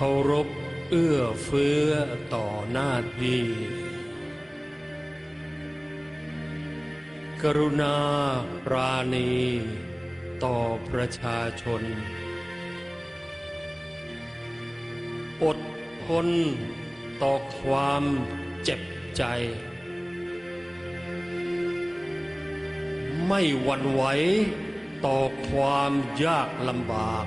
เคารพเอื้อเฟื้อต่อหน้าที่กรุณาปราณี ต่อประชาชน อดทนต่อความเจ็บใจ ไม่หวั่นไหวต่อความยากลำบาก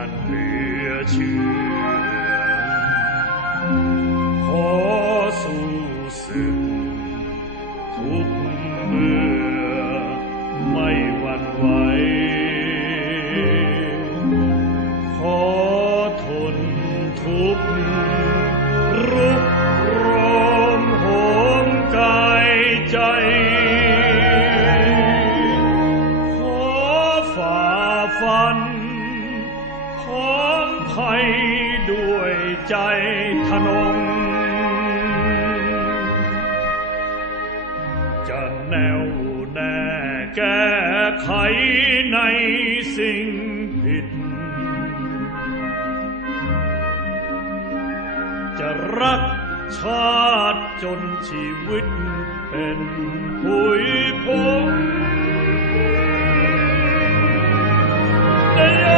อันเหลือเชื่อ ขอสู้ศึกทุกเมื่อไม่หวั่นไหว ขอทนทุกข์ ด้วยใจทนง จะแนวแน่แก้ไขในสิ่งผิด จะรักชาติจนชีวิตเป็นผุยพงจะ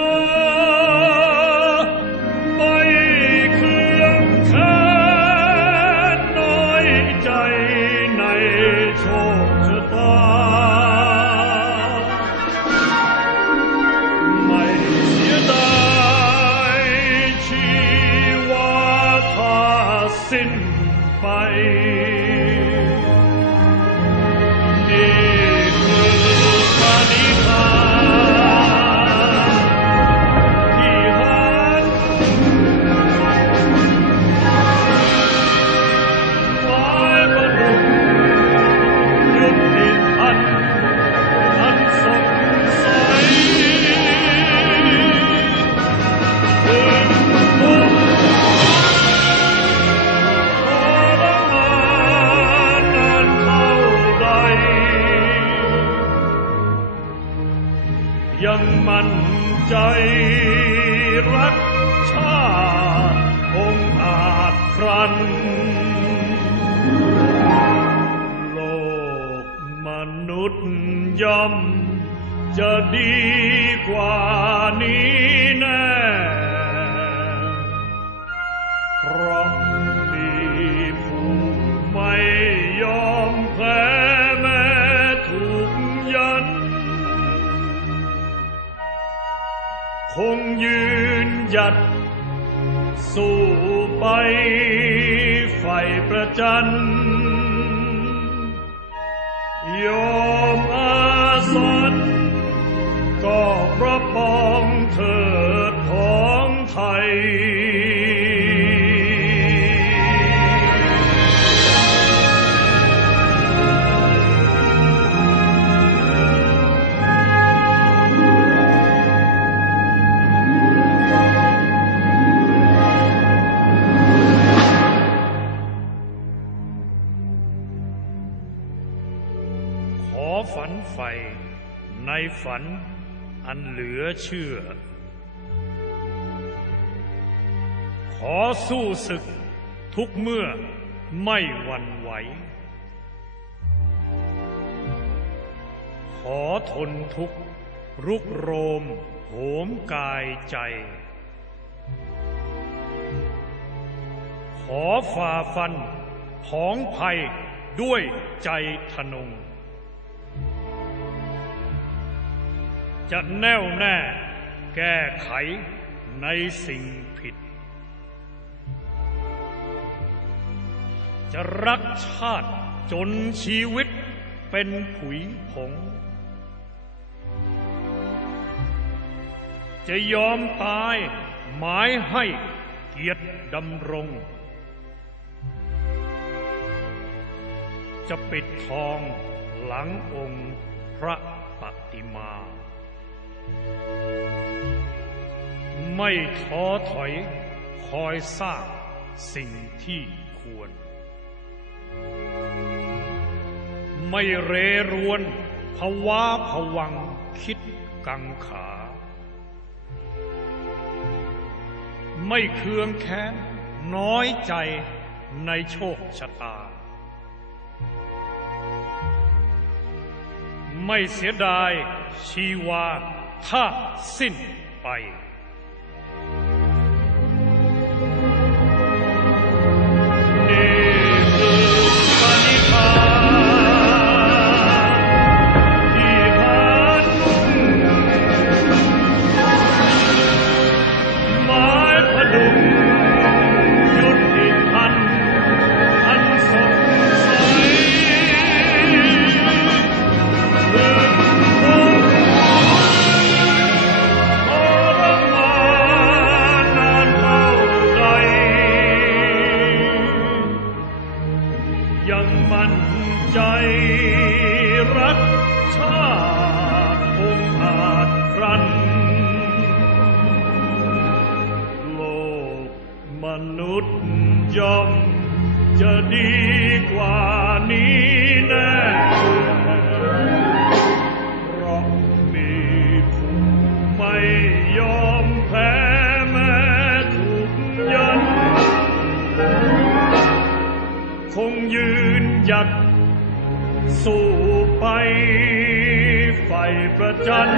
สิ้ รันโลกมนุษย์ย่อมจะดีกว่านี้แน่เพราะมีผู้ไม่ยอมแพ้แม้ถูกยัน คงยืนหยัดสู้ ไปไฟประจันยอ อฝันใฝ่ในฝันอันเหลือเชื่อ ขอสู้ศึกทุกเมื่อไม่หวั่นไหว ขอทนทุกข์รุกโรมโหมกายใจ ขอฝ่าฟันผองภัยด้วยใจทนง จะแน่วแน่แก้ไขในสิ่งผิด จะรักชาติจนชีวิตเป็นผุยผง จะยอมตายหมายให้เกียรติดำรง จะปิดทองหลังองค์พระปฏิมา ไม่ท้อถอย คอยสร้างสิ่งที่ควร ไม่เรรวนภาวะผวังคิดกังขา ไม่เคืองแค้นน้อยใจในโชคชะตา ไม่เสียดายชีวาถ้าสิ้นไป นุษย์ย่อมจะดีกว่านี้แน่เพราะมีผู้ไม่ยอมแพ้แม้ถูกยัน คงยืนหยัดสู้ไปไฟประจัน